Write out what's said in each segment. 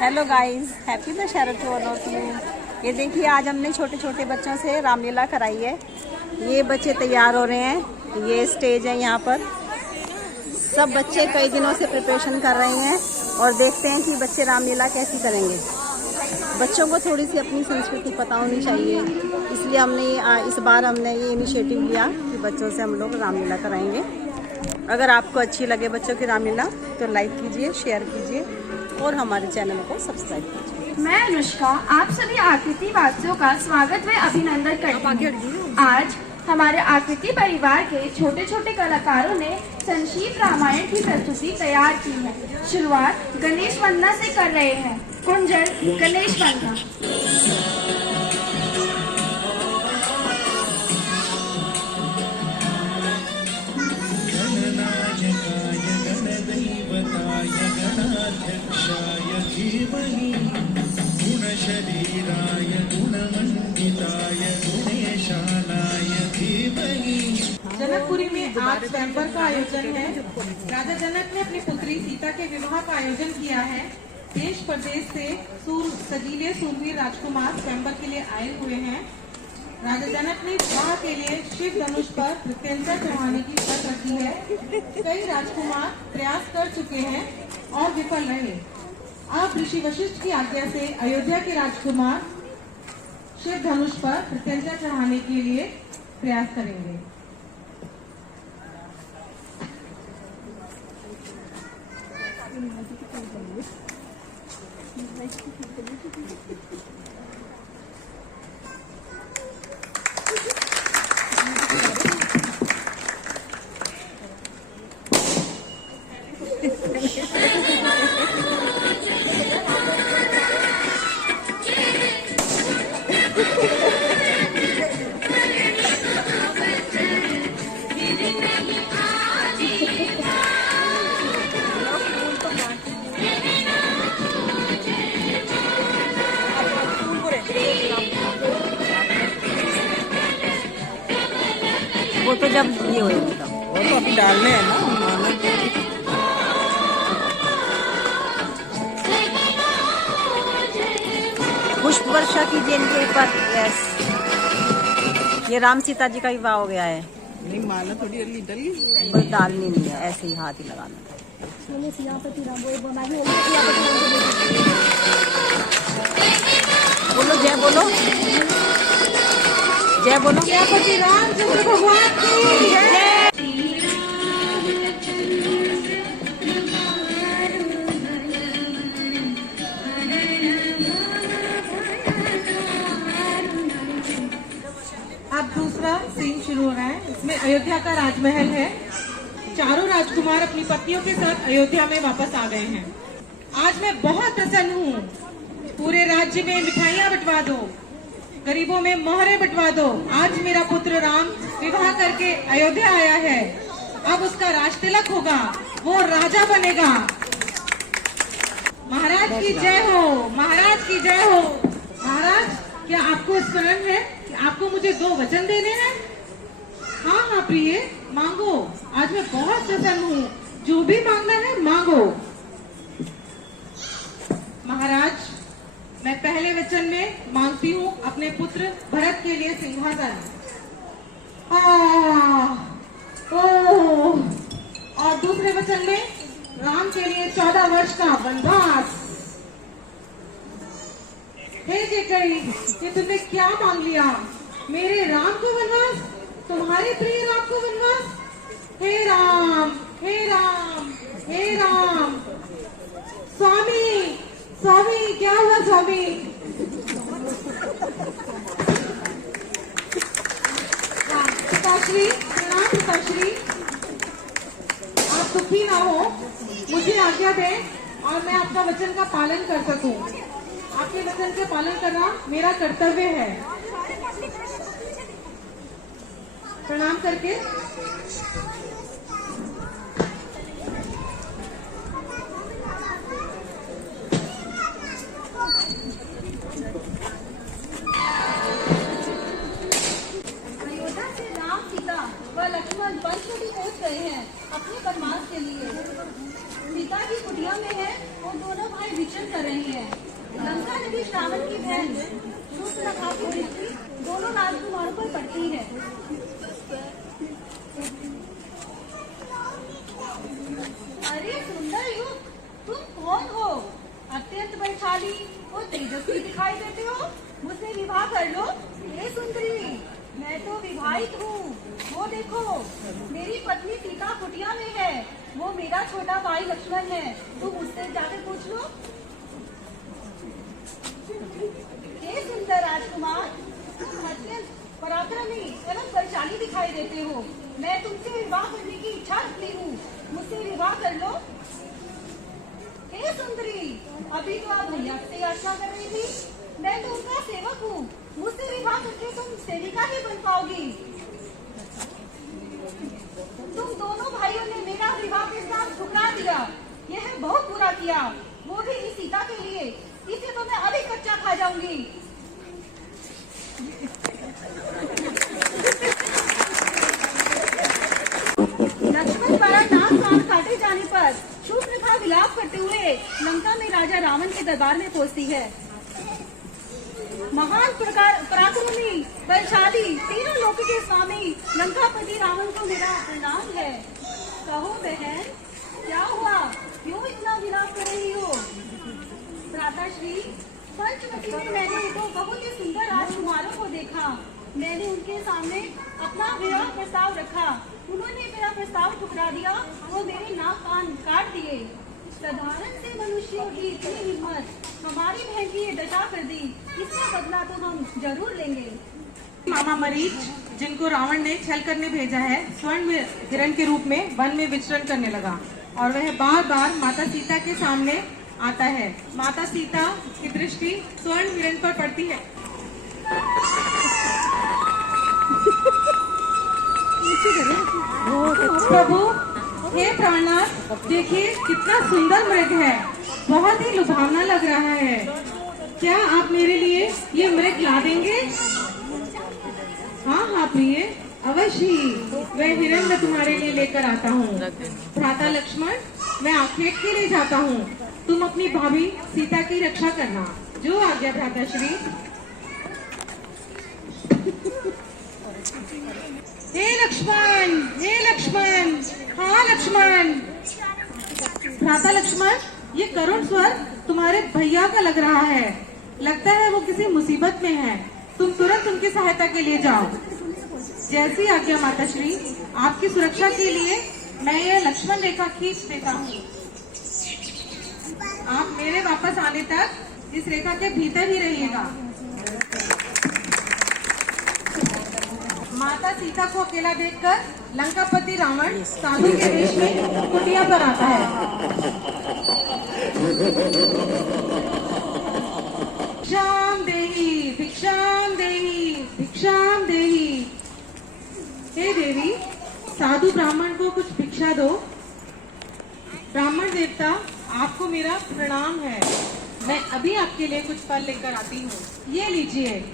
Hello guys, happy Dussehra to all of you. ये देखिए, आज हमने छोटे छोटे बच्चों से रामलीला कराई है। ये बच्चे तैयार हो रहे हैं। ये स्टेज है, यहाँ पर सब बच्चे कई दिनों से प्रिपरेशन कर रहे हैं और देखते हैं कि बच्चे रामलीला कैसी करेंगे। बच्चों को थोड़ी सी अपनी संस्कृति पता होनी चाहिए, इसलिए हमने इस बार ये इनिशिएटिव लिया कि बच्चों से हम लोग रामलीला कराएंगे। अगर आपको अच्छी लगे बच्चों की रामलीला तो लाइक कीजिए, शेयर कीजिए और हमारे चैनल को सब्सक्राइब कीजिए। मैं अनुष्का आप सभी आकृति वासियों का स्वागत व अभिनंदन करती हूँ। आज हमारे आकृति परिवार के छोटे छोटे कलाकारों ने संक्षिप्त रामायण की प्रस्तुति तैयार की है। शुरुआत गणेश वंदना से कर रहे हैं। कुंजन गणेश वंदना। जनकपुरी में आज स्वयंवर का आयोजन है। राजा जनक ने अपनी पुत्री सीता के विवाह का आयोजन किया है। देश प्रदेश से सजीले सूरवीर राजकुमार स्वयंवर के लिए आए हुए हैं। राजा जनक ने विवाह के लिए शिव धनुष पर प्रत्यंचा चढ़ाने की शर्त रखी है। कई राजकुमार प्रयास कर चुके हैं और विफल रहे। अब ऋषि वशिष्ठ की आज्ञा से अयोध्या के राजकुमार शिव धनुष पर प्रत्यंचा चढ़ाने के लिए प्रयास करेंगे। वो तो जब ये होगा वो तो अभी डालने हैं ना। पुष्प वर्षा कीजिए इनके ऊपर। यस, ये राम सीता जी का विवाह हो गया है। नहीं, माला थोड़ी डली बस डालनी नहीं है, ऐसे ही हाथ ही लगाना। बोलो जय, बोलो जय, बोलो जय रामचंद्र भगवान की जय। अब दूसरा सीन शुरू हो रहा है। इसमें अयोध्या का राजमहल है। चारों राजकुमार अपनी पत्नियों के साथ अयोध्या में वापस आ गए हैं। आज मैं बहुत प्रसन्न हूँ। पूरे राज्य में मिठाइयाँ बंटवा दो, गरीबों में मोहरे बंटवा दो। आज मेरा पुत्र राम विवाह करके अयोध्या आया है। अब उसका राज तिलक होगा, वो राजा बनेगा। महाराज की जय हो, महाराज की जय हो। महाराज, क्या आपको स्मरण है कि आपको मुझे 2 वचन देने हैं? हाँ हाँ प्रिय, मांगो। आज मैं बहुत प्रसन्न हूँ। जो भी मांगना है मांगो। महाराज, मैं पहले वचन में मांगती हूँ अपने पुत्र भरत के लिए सिंहासन। और दूसरे वचन में राम के लिए 14 वर्ष का वनवास। हे जयकरी, ये तुमने क्या मांग लिया? मेरे राम को वनवास? तुम्हारे प्रिय राम को वनवास? हे राम, हे राम, हे राम। स्वामी, स्वामी, क्या हुआ स्वामी? पिताश्री, प्रणाम पिताश्री। आप दुखी ना हो, मुझे आज्ञा दें और मैं आपका वचन का पालन कर सकूं। आपके वचन के पालन करना मेरा कर्तव्य है। प्रणाम करके लक्ष्मण पंचवटी पहुंच गए हैं अपने वनवास के लिए। सीता की कुटिया में है और दोनों भाई विचरण कर रहे हैं। लंका नदी श्रावण की बहन सूर्पनखा की दृष्टि दोनों राजकुमारों पर पड़ती है। अरे सुंदर युग, तुम कौन हो? अत्यंत बलशाली और तेजस्वी दिखाई देते हो। मुझसे विवाह कर लो। हे सुंदरी, मैं तो विवाहित हूँ। वो देखो, मेरी पत्नी सीता कुटिया में है। वो मेरा छोटा भाई लक्ष्मण है। तुम उससे जाकर पूछ लो। हे सुंदर राजकुमार, तुम अत्यंत पराक्रमी एवं बलशाली दिखाई देते हो। मैं तुमसे विवाह करने की इच्छा रखती हूँ। मुझसे विवाह कर लो। हे सुंदरी, अभी तो आप भैया से याचना कर रही थी। मैं तो उनका सेवक हूँ। मुझसे विवाह करके तुम सेविका ही बन पाओगी। तुम दोनों भाइयों ने मेरा विवाह प्रस्ताव ठुकरा दिया। यह बहुत बुरा किया, वो भी इस सीता के लिए। इसे तो मैं अभी कच्चा खा जाऊंगी। लक्ष्मण द्वारा नाक कान काटे जाने पर शूर्पनखा विलाप करते हुए लंका में राजा रावण के दरबार में पहुंचती है। महान पराक्रमी बलशाली तीनों लोक के स्वामी लंकापति रावण को मेरा प्रणाम है। कहो बहन, क्या हुआ? क्यों इतना विलाप कर रही हो? भ्राताश्री, पंचवटी में मैंने दो बहुत ही सुंदर राजकुमारों को देखा। मैंने उनके सामने अपना विवाह प्रस्ताव रखा। उन्होंने मेरा प्रस्ताव ठुकरा दिया। वो मेरे नाक कान काट दिए। साधारण से मनुष्यों की इतनी हिम्मत हमारी बहन की ये दशा कर दी। इसका बदला तो हम जरूर लेंगे। मामा मरीच, जिनको रावण ने छल करने भेजा है, स्वर्ण हिरण के रूप में वन में विचरण करने लगा और वह बार बार माता सीता के सामने आता है। माता सीता की दृष्टि स्वर्ण हिरण पर पड़ती है। प्रभु, हे प्राणनाथ, देखिए कितना सुंदर मृग है। बहुत ही लुभावना लग रहा है। क्या आप मेरे लिए ये मृग ला देंगे? हाँ हाँ प्रिय, अवश्य ही। वह हिरण मैं तुम्हारे लिए लेकर आता हूँ। भ्राता लक्ष्मण, मैं आखेट के लिए जाता हूँ। तुम अपनी भाभी सीता की रक्षा करना। जो आज्ञा भ्राताश्री। हे लक्ष्मण, हे लक्ष्मण, हाँ लक्ष्मण। भ्राता लक्ष्मण, ये करुण स्वर तुम्हारे भैया का लग रहा है। लगता है वो किसी मुसीबत में है। तुम तुरंत उनकी सहायता के लिए जाओ। जैसी आज्ञा माताश्री। आपकी सुरक्षा के लिए मैं ये लक्ष्मण रेखा खींच देता हूँ। आप मेरे वापस आने तक इस रेखा के भीतर ही रहिएगा। माता सीता को अकेला देखकर लंकापति रावण साधु के वेश में कुटिया पर आता है। भिक्षाम देही, भिक्षाम देही, भिक्षाम देही। हे देवी, साधु ब्राह्मण को कुछ भिक्षा दो। ब्राह्मण देवता, आपको मेरा प्रणाम है। मैं अभी आपके लिए कुछ फल लेकर आती हूँ। ये लीजिए।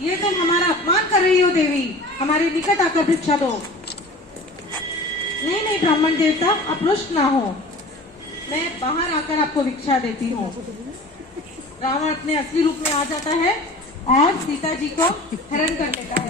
ये तुम हमारा अपमान कर रही हो देवी। हमारे निकट आकर भिक्षा दो। नहीं नहीं ब्राह्मण देवता, आप रुष्ट ना हो। मैं बाहर आकर आपको भिक्षा देती हूँ। रावण अपने असली रूप में आ जाता है और सीता जी को हरण कर लेता है।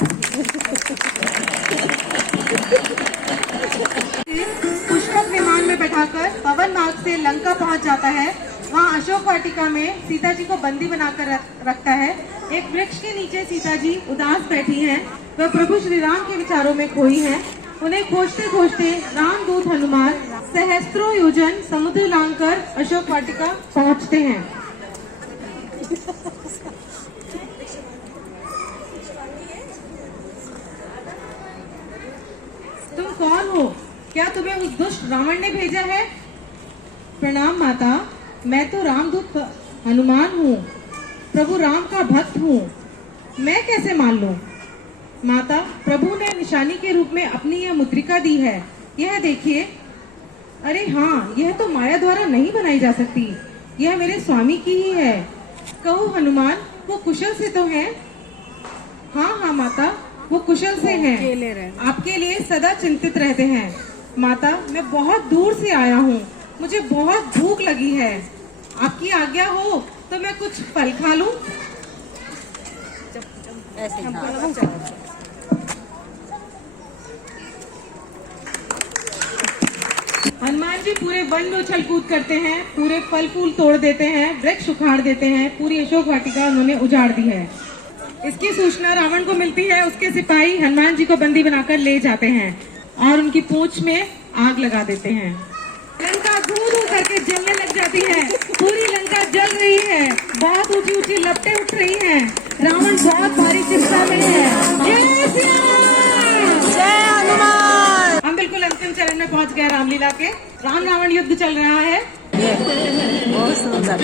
पुष्पक विमान में बैठाकर पवन मार्ग से लंका पहुंच जाता है। वहाँ अशोक वाटिका में सीता जी को बंदी बनाकर रखता है। एक वृक्ष के नीचे सीता जी उदास बैठी हैं। वह प्रभु श्री राम के विचारों में खोई हैं। उन्हें खोजते खोजते रामदूत हनुमान सहस्त्रों योजन समुद्र लांघकर अशोक वाटिका पहुँचते हैं। तुम कौन हो? क्या तुम्हें उस दुष्ट रावण ने भेजा है? प्रणाम माता, मैं तो रामदूत हनुमान हूँ। प्रभु राम का भक्त हूँ। मैं कैसे मान लूं? माता, प्रभु ने निशानी के रूप में अपनी यह मुद्रिका दी है। यह देखिए। अरे हाँ, यह तो माया द्वारा नहीं बनाई जा सकती। यह मेरे स्वामी की ही है। कहो हनुमान, वो कुशल से तो हैं? हाँ हाँ माता, वो कुशल से हैं। आपके लिए सदा चिंतित रहते हैं। माता, मैं बहुत दूर से आया हूँ। मुझे बहुत भूख लगी है। आपकी आज्ञा हो तो मैं कुछ फल खा लूं? ऐसे ही, हाँ। हनुमान जी पूरे वन में उछल कूद करते हैं, पूरे फल फूल तोड़ देते हैं, वृक्ष उखाड़ देते हैं, पूरी अशोक वाटिका उन्होंने उजाड़ दी है। इसकी सूचना रावण को मिलती है। उसके सिपाही हनुमान जी को बंदी बनाकर ले जाते हैं और उनकी पूंछ में आग लगा देते हैं। लंका धू धू करके जलने लग जाती है। पूरी लंका जल रही है, बहुत ऊंची ऊंची लपटें उठ रही हैं। रावण बहुत भारी चिंता में है। जय श्री राम! जय हनुमान। हम बिल्कुल अंतिम चरण में पहुंच गए रामलीला के। राम रावण युद्ध चल रहा है। ये बहुत सुंदर।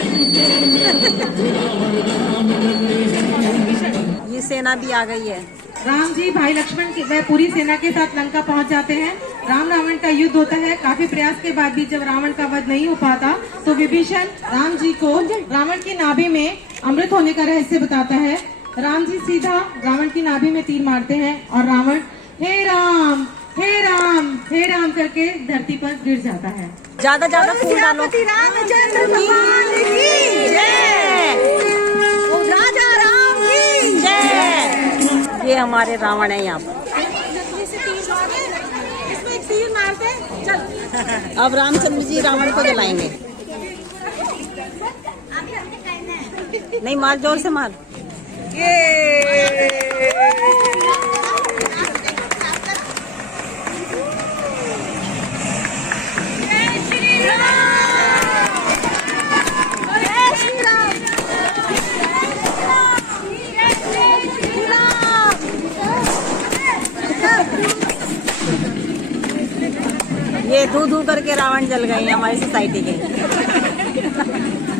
ये सेना भी आ गई है। राम जी भाई लक्ष्मण की वह पूरी सेना के साथ लंका पहुंच जाते हैं। राम रावण का युद्ध होता है। काफी प्रयास के बाद भी जब रावण का वध नहीं हो पाता तो विभीषण राम जी को रावण की नाभि में अमृत होने का रहस्य बताता है। राम जी सीधा रावण की नाभि में तीर मारते हैं और रावण हे राम हे राम हे राम करके धरती पर गिर जाता है। ज्यादा ज्यादा फूल डालो। रामचंद्र भगवान की जय। राजा राम की जय। ये हमारे रावण है यहाँ पर। अब रामचंद्र जी रावण को जलाएंगे। नहीं, मार जोर से मार। ये धू धू करके रावण जल गए हैं हमारी सोसाइटी के।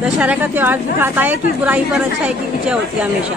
दशहरा का त्योहार दिखाता है कि बुराई पर अच्छाई की विजय होती है हमेशा।